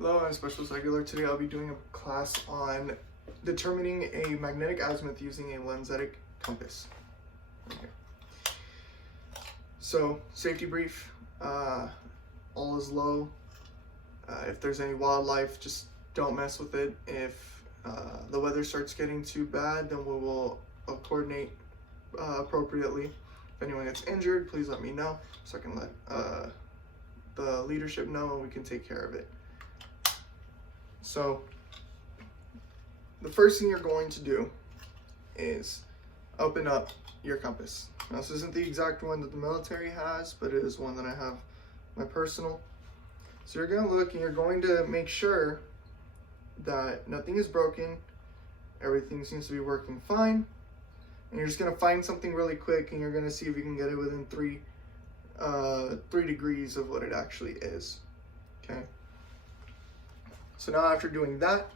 Hello, I'm Specialist Regular. Today I'll be doing a class on determining a magnetic azimuth using a lensatic compass. Okay. So, safety brief, all is low. If there's any wildlife, just don't mess with it. If the weather starts getting too bad, then we will coordinate appropriately. If anyone gets injured, please let me know so I can let the leadership know and we can take care of it. So the first thing you're going to do is open up your compass. Now, this isn't the exact one that the military has, but it is one that I have my personal. So you're going to look and you're going to make sure that nothing is broken, everything seems to be working fine, and you're just going to find something really quick and you're going to see if you can get it within 3 degrees of what it actually is. Okay. So now after doing that,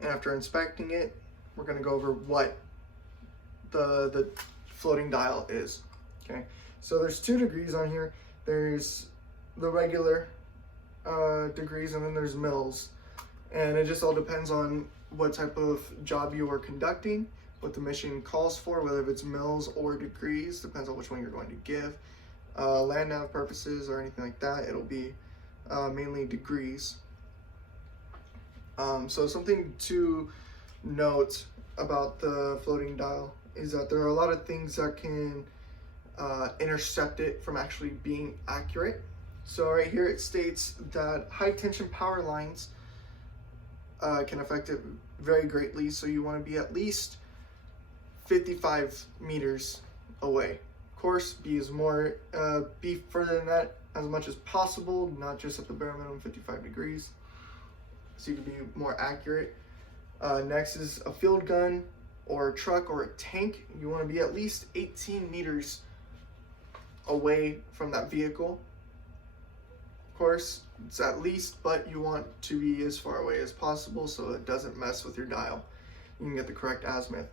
and after inspecting it, we're going to go over what the floating dial is. Okay, so there's 2 degrees on here. There's the regular degrees, and then there's mils. And it just all depends on what type of job you are conducting, what the mission calls for, whether it's mils or degrees, depends on which one you're going to give. Land nav purposes or anything like that, it'll be mainly degrees. So something to note about the floating dial is that there are a lot of things that can intercept it from actually being accurate. So right here it states that high tension power lines can affect it very greatly, so you want to be at least 55 meters away. Of course, be further than that as much as possible, not just at the bare minimum 55 degrees, so you can be more accurate. Next is a field gun or a truck or a tank. You want to be at least 18 meters away from that vehicle. Of course, it's at least, but you want to be as far away as possible so it doesn't mess with your dial. You can get the correct azimuth.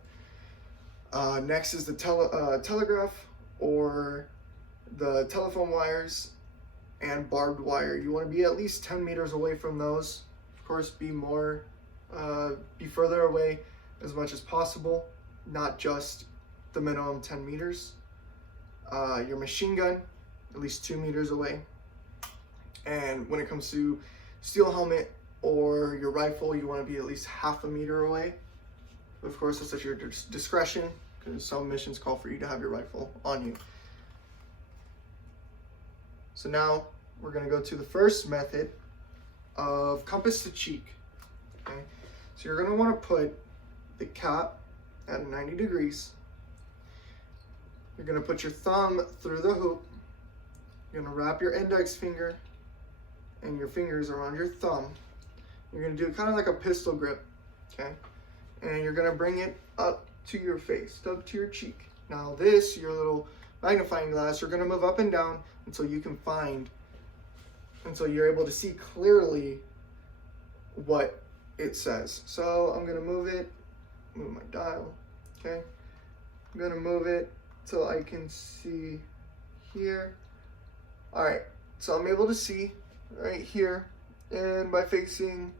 Next is the telegraph or the telephone wires and barbed wire. You want to be at least 10 meters away from those. Of course, be further away as much as possible, not just the minimum 10 meters. Your machine gun, at least 2 meters away. And when it comes to steel helmet or your rifle, you want to be at least half a meter away. Of course, that's at your discretion, because some missions call for you to have your rifle on you. So now we're going to go to the first method of compass to cheek. Okay, so you're going to want to put the cap at 90 degrees. You're going to put your thumb through the hoop. You're going to wrap your index finger and your fingers around your thumb. You're going to do kind of like a pistol grip, okay? And you're going to bring it up to your face, up to your cheek. Now this, your little magnifying glass, you're going to move up and down until you're able to see clearly what it says. So I'm going to move my dial, okay? I'm going to move it till I can see here. All right, so I'm able to see right here, and by facing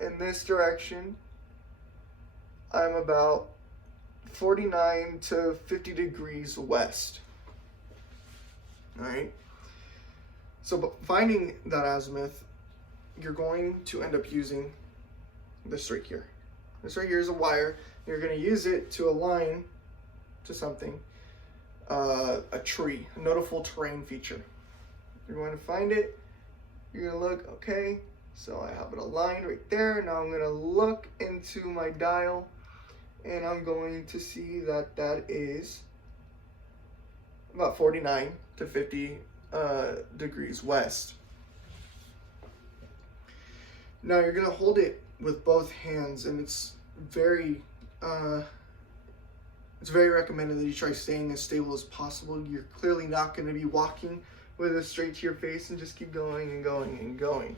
in this direction, I'm about 49 to 50 degrees west. All right, so finding that azimuth, you're going to end up using this right here. This right here is a wire. You're going to use it to align to something, a tree, a notable terrain feature. You're going to find it. You're going to look, okay, so I have it aligned right there. Now I'm going to look into my dial, and I'm going to see that that is about 49 to 50 degrees west. Now you're going to hold it with both hands, and it's very recommended that you try staying as stable as possible. You're clearly not going to be walking with it straight to your face and just keep going and going and going.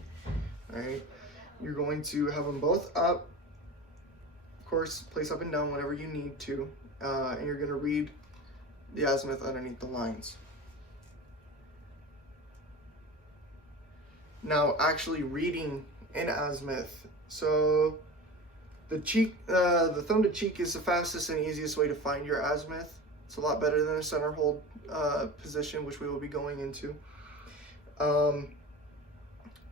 All right, you're going to have them both up. Of course, place up and down whatever you need to, and you're going to read the azimuth underneath the lines. now actually reading in azimuth. So the thumb to cheek is the fastest and easiest way to find your azimuth. It's a lot better than a center hold position, which we will be going into.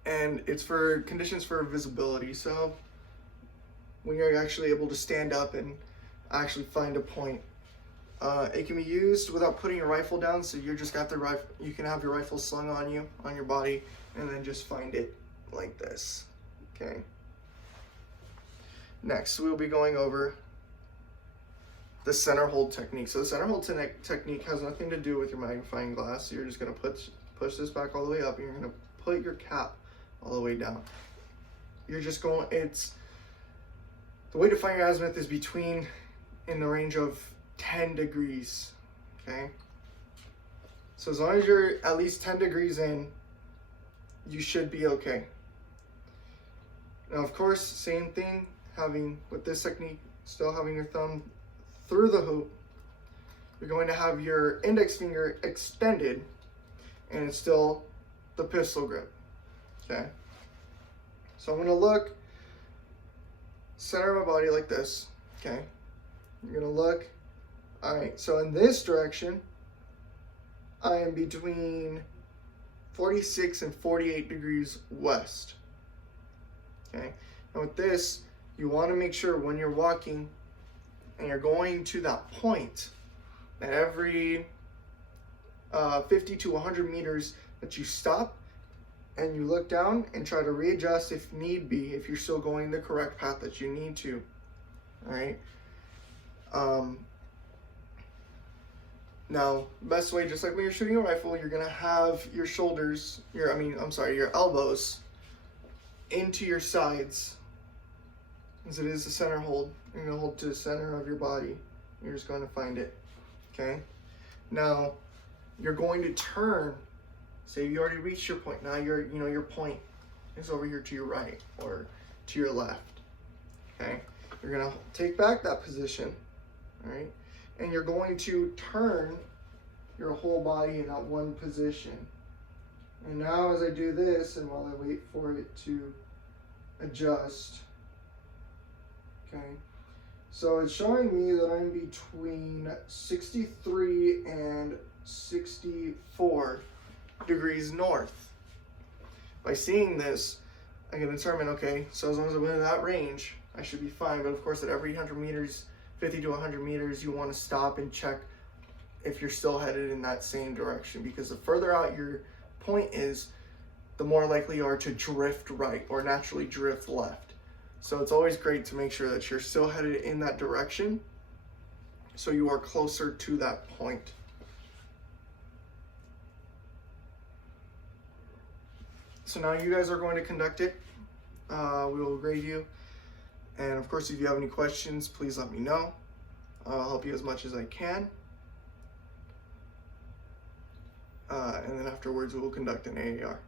And it's for conditions for visibility. So when you're actually able to stand up and actually find a point. It can be used without putting your rifle down, so you just got the rifle. You can have your rifle slung on you, on your body, and then just find it like this. Okay. Next, we'll be going over the center hold technique. So the center hold technique has nothing to do with your magnifying glass. You're just going to push this back all the way up, and you're going to put your cap all the way down. You're just going. It's the way to find your azimuth is between in the range of 10 degrees. Okay. So as long as you're at least 10 degrees in, you should be okay. Now, of course, same thing. With this technique, still having your thumb through the hoop, you're going to have your index finger extended, and it's still the pistol grip. Okay. So I'm going to look center of my body like this. Okay. You're going to look. All right. So in this direction, I am between 46 and 48 degrees west. Okay. And with this, you want to make sure when you're walking and you're going to that point, that every 50 to 100 meters that you stop and you look down and try to readjust if need be, if you're still going the correct path that you need to. All right. Now, best way, just like when you're shooting a rifle, you're gonna have your shoulders, your elbows into your sides. As it is the center hold, you're going to hold to the center of your body. You're just going to find it. Okay. Now, you're going to turn. Say you already reached your point. Now your point is over here to your right or to your left. Okay. You're going to take back that position. All right. And you're going to turn your whole body in that one position. And now as I do this, and while I wait for it to adjust, okay, so it's showing me that I'm between 63 and 64 degrees north. By seeing this, I can determine, okay, so as long as I'm in that range, I should be fine. But of course, at every 100 meters, 50 to 100 meters, you want to stop and check if you're still headed in that same direction, because the further out your point is, the more likely you are to drift right or naturally drift left. So it's always great to make sure that you're still headed in that direction, so you are closer to that point. So now you guys are going to conduct it. We will grade you. And of course, if you have any questions, please let me know. I'll help you as much as I can. And then afterwards, we will conduct an AAR.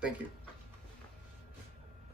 Thank you.